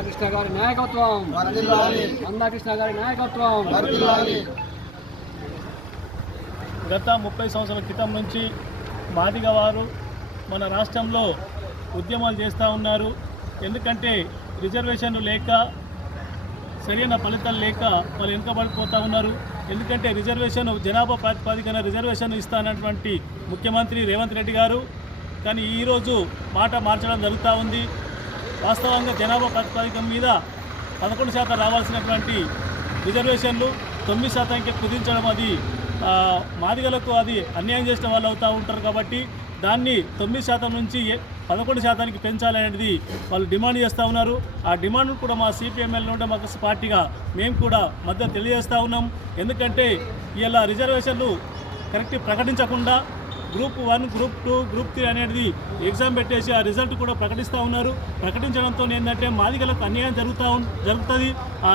మందాకృష్ణ గారి నాయకత్వం, మందాకృష్ణ గారి నాయకత్వం. గత 30 సంవత్సరాల క్రితం నుంచి మాదిగ వారు మన రాష్ట్రంలో ఉద్యమాలు చేస్తూ ఉన్నారు. ఎందుకంటే రిజర్వేషన్లు లేక సరైన ఫలితాలు లేక వాళ్ళు వెనుకబడిపోతూ ఉన్నారు. ఎందుకంటే రిజర్వేషన్ జనాభా ప్రాతిపదికన రిజర్వేషన్ ఇస్తానటువంటి ముఖ్యమంత్రి రేవంత్ రెడ్డి గారు కానీ ఈరోజు మాట మార్చడం జరుగుతూ ఉంది. వాస్తవంగా జనాభా ప్రాతిపదికం మీద 11% రావాల్సినటువంటి రిజర్వేషన్లు 9%కి కుదించడం అది మాదిగలకు అది అన్యాయం చేసిన వాళ్ళు అవుతూ ఉంటారు. కాబట్టి దాన్ని 9% నుంచి 11%కి పెంచాలనేది వాళ్ళు డిమాండ్ చేస్తూ ఉన్నారు. ఆ డిమాండ్ కూడా మా సిపిఎంఎల్ నుండి మాకు పార్టీగా మేము కూడా మద్దతు తెలియజేస్తూ ఉన్నాం. ఎందుకంటే ఇలా రిజర్వేషన్లు కరెక్ట్ ప్రకటించకుండా గ్రూప్ 1, గ్రూప్ 2, గ్రూప్ 3 అనేది ఎగ్జామ్ పెట్టేసి ఆ రిజల్ట్ కూడా ప్రకటిస్తూ ఉన్నారు. ప్రకటించడంతో ఏంటంటే మాదిగలకు అన్యాయం జరుగుతుంది. ఆ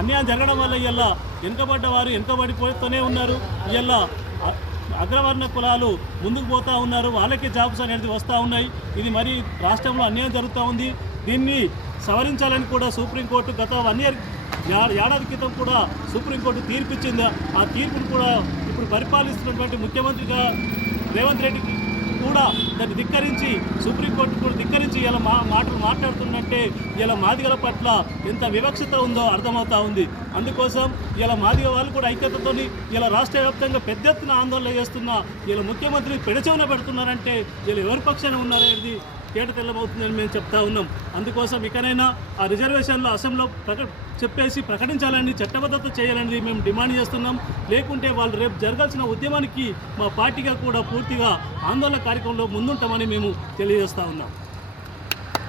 అన్యాయం జరగడం వల్ల ఇలా వెనుకబడ్డ వారు వెనుకబడిపోతూనే ఉన్నారు. ఇలా అగ్రవర్ణ కులాలు ముందుకు పోతూ ఉన్నారు. వాళ్ళకి జాబ్స్ అనేది వస్తూ ఉన్నాయి. ఇది మరి రాష్ట్రంలో అన్యాయం జరుగుతూ ఉంది. దీన్ని సవరించాలని కూడా సుప్రీంకోర్టు గత 1 ఇయర్ ఏడాది క్రితం కూడా సుప్రీంకోర్టు తీర్పిచ్చింది. ఆ తీర్పును కూడా ఇప్పుడు పరిపాలిస్తున్నటువంటి ముఖ్యమంత్రిగా రేవంత్ రెడ్డికి కూడా దాన్ని ధిక్కరించి సుప్రీంకోర్టు కూడా ధిక్కరించి ఇలా మాటలు మాట్లాడుతున్నట్టే ఇలా మాదిగల పట్ల ఎంత వివక్షత ఉందో అర్థమవుతా ఉంది. అందుకోసం ఇలా మాదిగ వాళ్ళు కూడా ఐక్యతతో ఇలా రాష్ట్ర వ్యాప్తంగా పెద్ద ఎత్తున ఆందోళన చేస్తున్న ఇలా ముఖ్యమంత్రి పెడచెవున పెడుతున్నారంటే ఇలా ఎవరి పక్షాన ఉన్నారనేది తేట తెల్లమవుతుందని మేము చెప్తా ఉన్నాం. అందుకోసం ఇకనైనా ఆ రిజర్వేషన్లో అసెంబ్లీలో చెప్పేసి ప్రకటించాలని చట్టబద్ధత చేయాలని మేము డిమాండ్ చేస్తున్నాం. లేకుంటే వాళ్ళు రేపు జరగాల్సిన ఉద్యమానికి మా పార్టీగా కూడా పూర్తిగా ఆందోళన కార్యక్రమంలో ముందుంటామని మేము తెలియజేస్తూ ఉన్నాం.